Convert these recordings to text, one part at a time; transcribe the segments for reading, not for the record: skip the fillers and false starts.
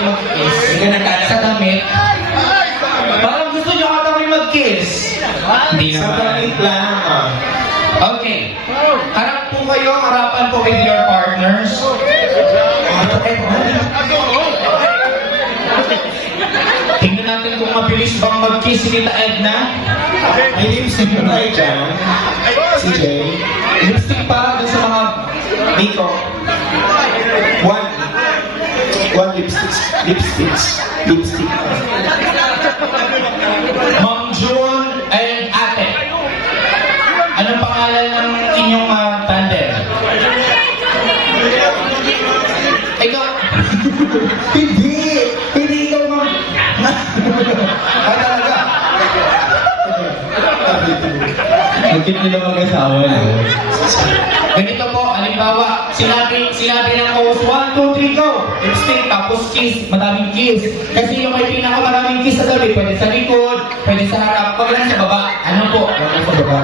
kayo mag-kiss sa damit. Parang gusto nyo ata kayo mag-kiss. Hindi Sa naman. damit lang. Okay. Harap po kayo, harapan po with your partners. Tingnan natin kung mabilis bang mag-kiss si Tita Edna. May lipstick na tayo dyan. CJ. Lipstick pa dun sa mga... Nico. One lipstick. Lipstick. Ma'am June and Ate. Anong pangalan ng inyong tandem? Ikaw. Hindi ikaw, ma'am. Talaga. Bakit nila mag-asawa na? Ganito po, halimbawa, sinabi ng host, 1, 2, 3, go! Lipstick, tapos kiss, madaming kiss. Kasi yung may pinaka-maraming kiss sa gabi, pwede sa likod, pwede sa harap, pag lang sa baba. Ano po? Wala sa baba.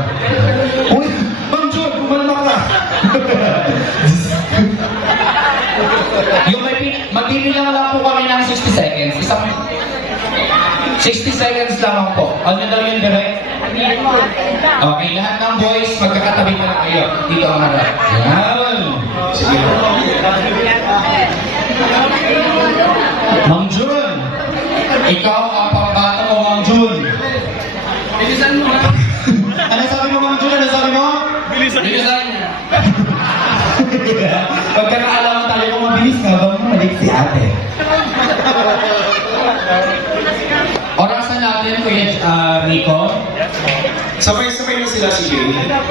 Uy, Ma'am June, kumalma ka! Yung may magbibilang lang po kami ng 60 seconds. 60 seconds lamang po. Ano daw yung direct? Okay, lahat ng boys, magkakatabi pa lang kayo. Dito ang harap. Yan. Sige. Ma'am June, ikaw ang pambata mo, Ma'am June. Bilisan mo. Ano sabi mo, Ma'am June? Ano sabi mo? Bilisan. Pagkakaalaman tayo kung mabilis nga, bang malik si ate. Orasan natin, Kuya Rico. Sabay-sabay na sila, CJ.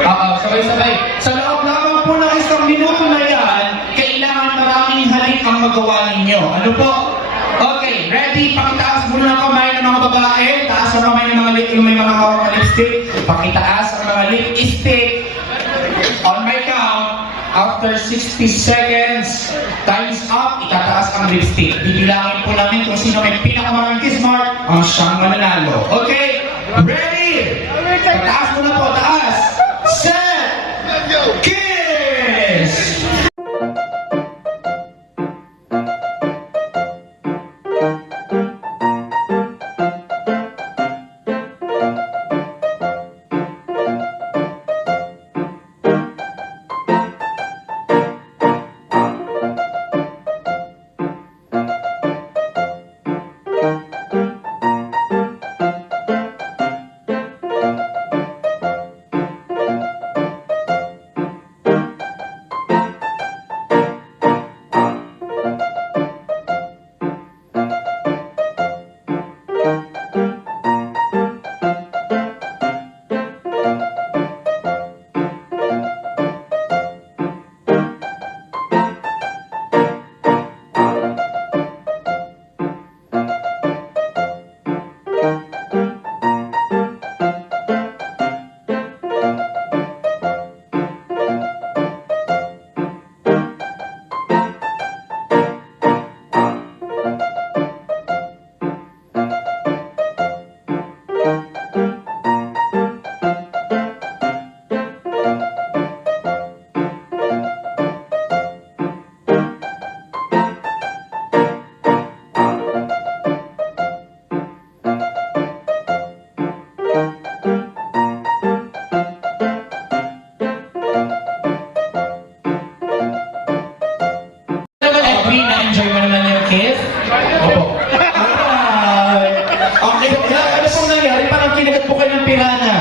Oo, sabay-sabay. Sa loob lamang po ng 1 minuto na yan, kailangan maraming halik ang magawa ninyo. Ano po? Okay, ready? Pakitaas muna ng kamay ng mga babae. Taas ang kamay ng mga yung may mga hawak na lipstick. Pakitaas ang mga lipstick. On my count, after 60 seconds, time's up, itataas ang lipstick. Bibilangin po namin kung sino may pinakamaraming kiss mark, ang siyang mananalo. Okay? Ready? Taas mo na po, taas! Set! Kiss! Na-enjoy mo naman yung kiss? Opo. Okay, ano pong nangyari? Parang kinagat po kayo ng pirana.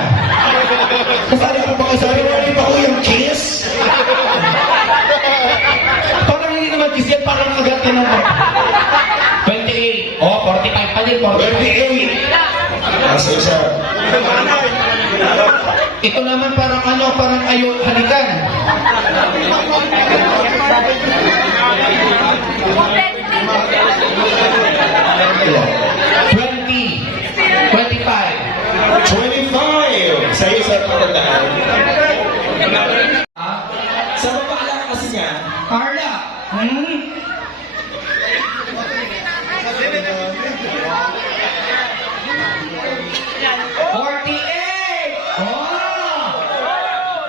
Kasali ko ba kasabi mo rin ba ko yung kiss? Parang hindi naman kiss yan, parang agat yan ng 28. Oh, 45 pa din, 28. Asa isa. Ito naman parang parang ayaw halikan. Ilan? 20. 25. 25. Sa isa patandaan. Ah, Sa baba lang kasi niya. Carla.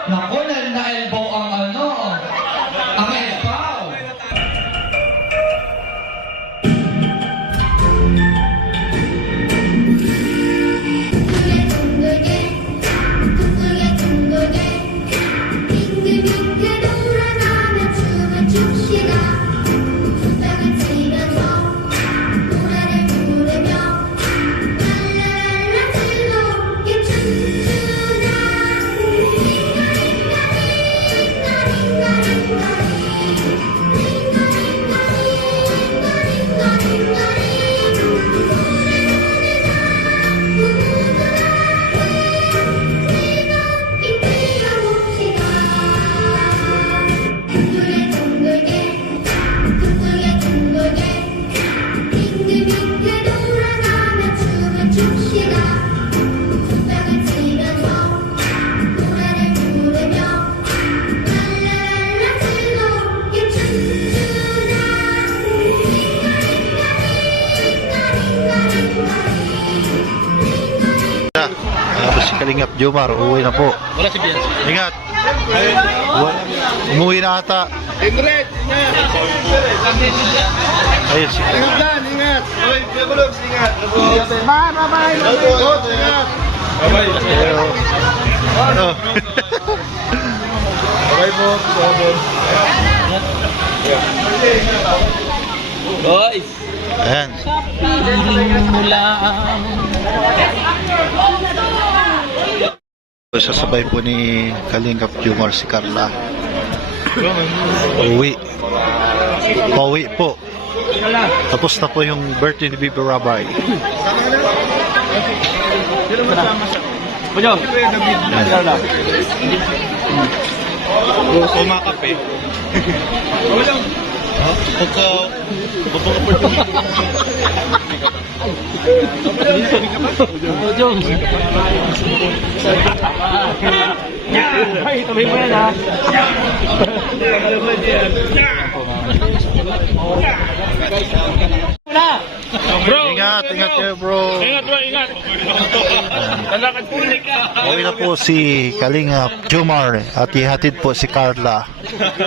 Naku, na-elbow ang ang elbow. Si Kalingap Jomar, uwi na po. Wala si Bian. Ingat. Umuwi na ata. Ingrid, ingat. Ayun si Ingat lang, ingat. Oy, Diablos, ingat. Bye. Ingat. Bye. Ano? Bye po. Boys. Ayan. Sasabay po ni Kalingap Jomar si Carla. Pauwi po. Tapos na po yung birthday ni Bibi Rabay. Kumakap eh. Pagka Ingat kayo bro. ingat. Lalakad po ka. Pauwi na po si Kalingap Jomar at ihatid po si Carla.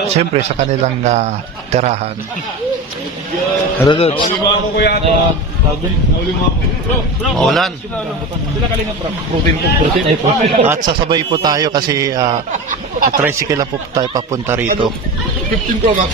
Siyempre sa kanilang tirahan. Ano doon? Maulan. At sasabay po tayo kasi tricycle lang po tayo papunta rito. 15 Pro Max.